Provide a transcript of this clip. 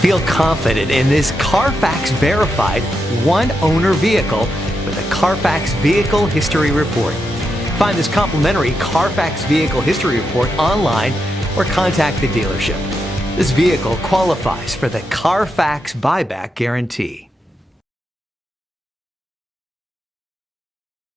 Feel confident in this Carfax verified one-owner vehicle with a Carfax Vehicle History Report. Find this complimentary Carfax Vehicle History Report online or contact the dealership. This vehicle qualifies for the Carfax Buyback Guarantee.